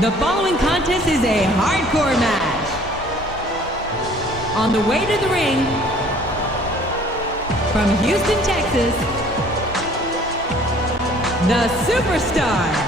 The following contest is a hardcore match. On the way to the ring, from Houston, Texas, the Superstar.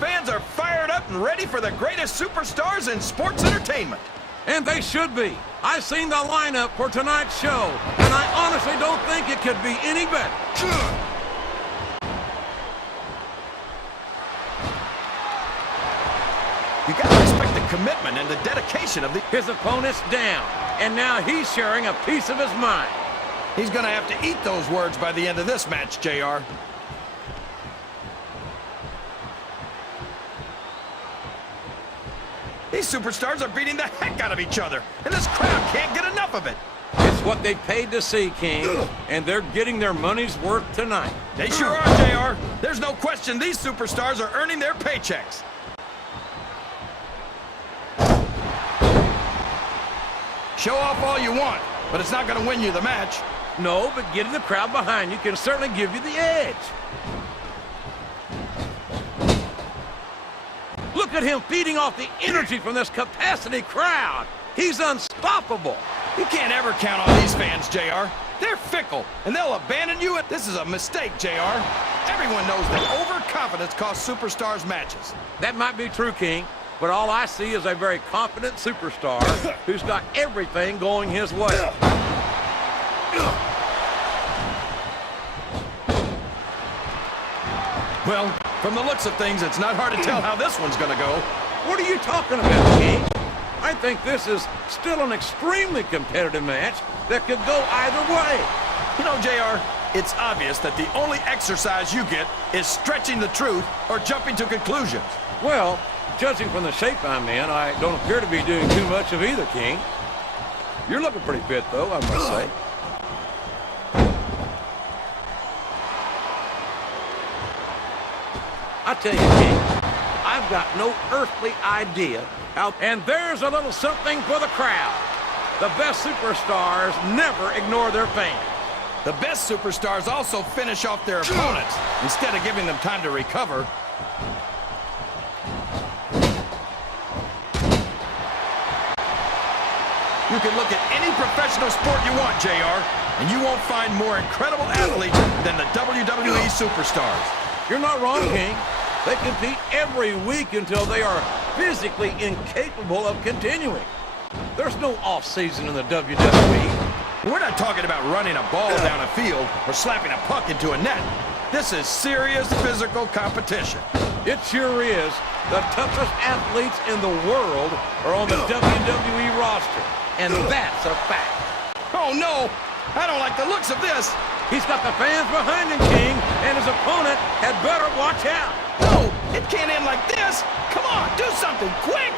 Fans are fired up and ready for the greatest superstars in sports entertainment. And they should be. I've seen the lineup for tonight's show, and I honestly don't think it could be any better. You gotta respect the commitment and the dedication of his opponent's down, and now he's sharing a piece of his mind. He's gonna have to eat those words by the end of this match, JR. These superstars are beating the heck out of each other, and this crowd can't get enough of it. It's what they paid to see, King, and they're getting their money's worth tonight. They sure are, JR. There's no question these superstars are earning their paychecks. Show off all you want, but it's not going to win you the match. No, but getting the crowd behind you can certainly give you the edge. Look at him feeding off the energy from this capacity crowd. He's unstoppable. You can't ever count on these fans, JR. They're fickle, and they'll abandon you. This is a mistake, JR. Everyone knows that overconfidence costs superstars matches. That might be true, King, but all I see is a very confident superstar who's got everything going his way. Well, from the looks of things, it's not hard to tell how this one's gonna go. What are you talking about, King? I think this is still an extremely competitive match that could go either way. You know, JR, it's obvious that the only exercise you get is stretching the truth or jumping to conclusions. Well, judging from the shape I'm in, I don't appear to be doing too much of either, King. You're looking pretty fit, though, I must say. I tell you, King, I've got no earthly idea how... And there's a little something for the crowd. The best superstars never ignore their fans. The best superstars also finish off their opponents instead of giving them time to recover. You can look at any professional sport you want, JR, and you won't find more incredible athletes than the WWE superstars. You're not wrong, King. They compete every week until they are physically incapable of continuing. There's no off-season in the WWE. We're not talking about running a ball down a field or slapping a puck into a net. This is serious physical competition. It sure is. The toughest athletes in the world are on the WWE roster, and that's a fact. Oh, no! I don't like the looks of this. He's got the fans behind him, King, and his opponent had better watch out. No, it can't end like this. Come on, do something, quick!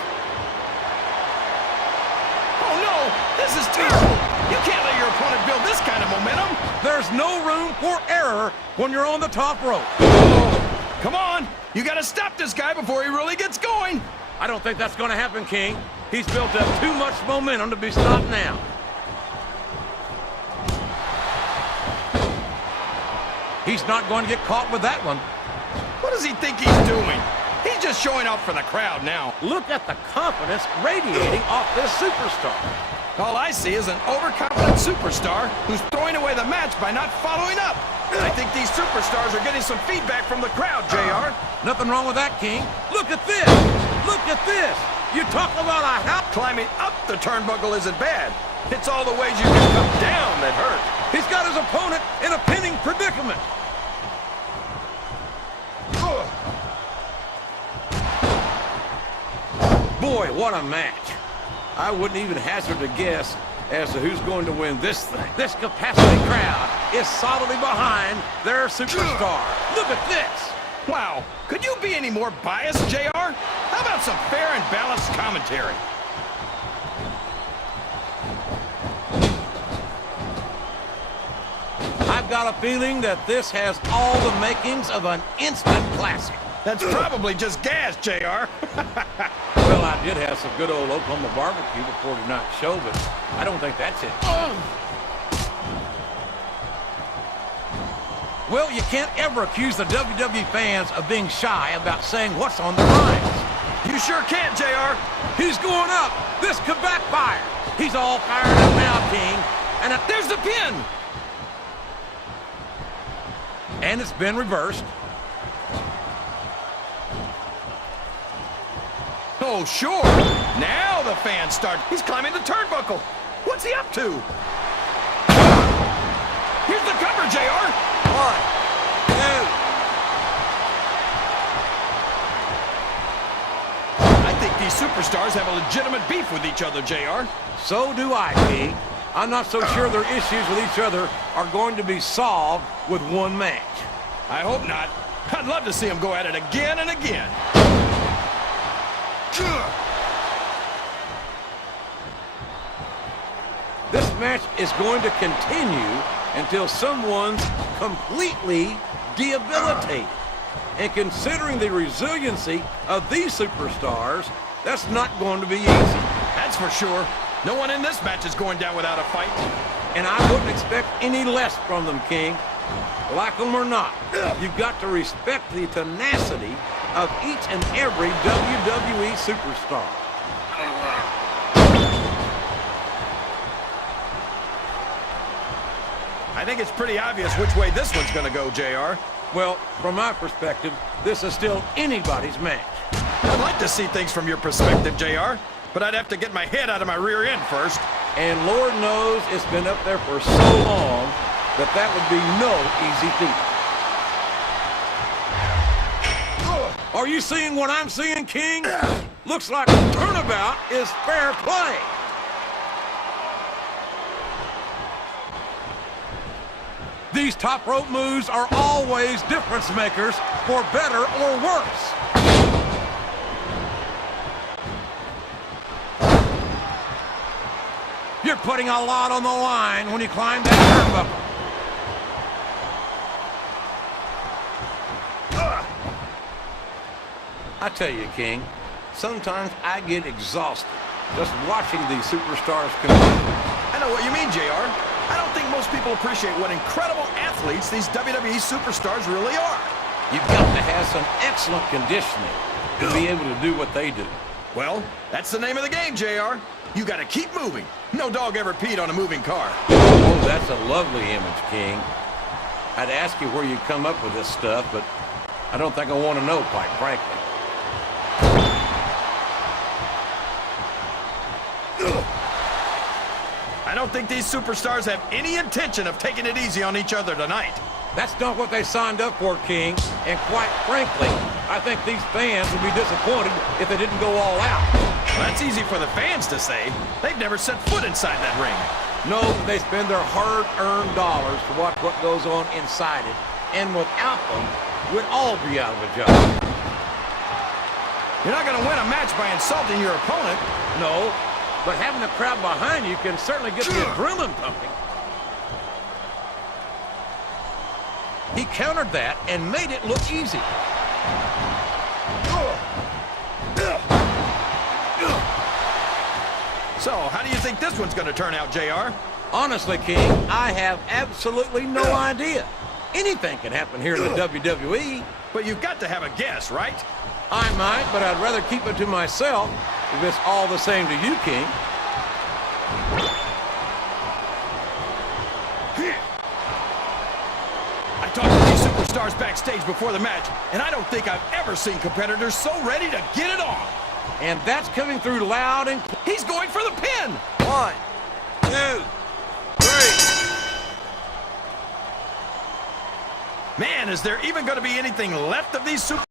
Oh, no, this is terrible. You can't let your opponent build this kind of momentum. There's no room for error when you're on the top rope. Oh, come on, you got to stop this guy before he really gets going. I don't think that's going to happen, King. He's built up too much momentum to be stopped now. He's not going to get caught with that one. What does he think he's doing? He's just showing off for the crowd now. Look at the confidence radiating off this superstar. All I see is an overconfident superstar who's throwing away the match by not following up. I think these superstars are getting some feedback from the crowd, JR. Nothing wrong with that, King. Look at this. Look at this. You talk about a house. Climbing up the turnbuckle isn't bad. It's all the ways you can come down that hurt. He's got his opponent in a pinning predicament. Boy, what a match. I wouldn't even hazard a guess as to who's going to win this thing. This capacity crowd is solidly behind their superstar. Look at this. Wow, could you be any more biased, JR? How about some fair and balanced commentary? I've got a feeling that this has all the makings of an instant classic. That's probably just gas, JR. Well, I did have some good old Oklahoma barbecue before tonight's show, but I don't think that's it. Well, you can't ever accuse the WWE fans of being shy about saying what's on their minds. You sure can't, JR. He's going up. This could backfire. He's all fired up now, King. And There's the pin. And it's been reversed. Oh, sure. Now the fans start. He's climbing the turnbuckle. What's he up to? Here's the cover, JR. 1, 2. I think these superstars have a legitimate beef with each other, JR. So do I, King. I'm not so sure their issues with each other are going to be solved with one match. I hope not. I'd love to see them go at it again and again. This match is going to continue until someone's completely debilitated. And considering the resiliency of these superstars, that's not going to be easy. That's for sure. No one in this match is going down without a fight. And I wouldn't expect any less from them, King. Like them or not, you've got to respect the tenacity of each and every WWE superstar. I think it's pretty obvious which way this one's going to go, JR. Well, from my perspective, this is still anybody's match. I'd like to see things from your perspective, JR, but I'd have to get my head out of my rear end first. And Lord knows it's been up there for so long that that would be no easy feat. Are you seeing what I'm seeing, King? Looks like the turnabout is fair play. These top rope moves are always difference makers, for better or worse. You're putting a lot on the line when you climb that turnbuckle. I tell you, King, sometimes I get exhausted just watching these superstars compete. I know what you mean, JR. I don't think most people appreciate what incredible athletes these WWE superstars really are. You've got to have some excellent conditioning to be able to do what they do. Well, that's the name of the game, JR. You got to keep moving. No dog ever peed on a moving car. Oh, that's a lovely image, King. I'd ask you where you come up with this stuff, but I don't think I want to know, quite frankly. I don't think these superstars have any intention of taking it easy on each other tonight. That's not what they signed up for, King. And quite frankly, I think these fans would be disappointed if they didn't go all out. Well, that's easy for the fans to say. They've never set foot inside that ring. No, they spend their hard-earned dollars to watch what goes on inside it. And without them, we'd all be out of a job. You're not going to win a match by insulting your opponent. No, but having the crowd behind you can certainly get the adrenaline pumping. He countered that and made it look easy. So, how do you think this one's going to turn out, JR? Honestly, King, I have absolutely no idea. Anything can happen here in the WWE. But you've got to have a guess, right? I might, but I'd rather keep it to myself if it's all the same to you, King. I talked to these superstars backstage before the match, and I don't think I've ever seen competitors so ready to get it on. And that's coming through loud and... He's going for the pin. 1, 2, 3. Man, is there even going to be anything left of these super...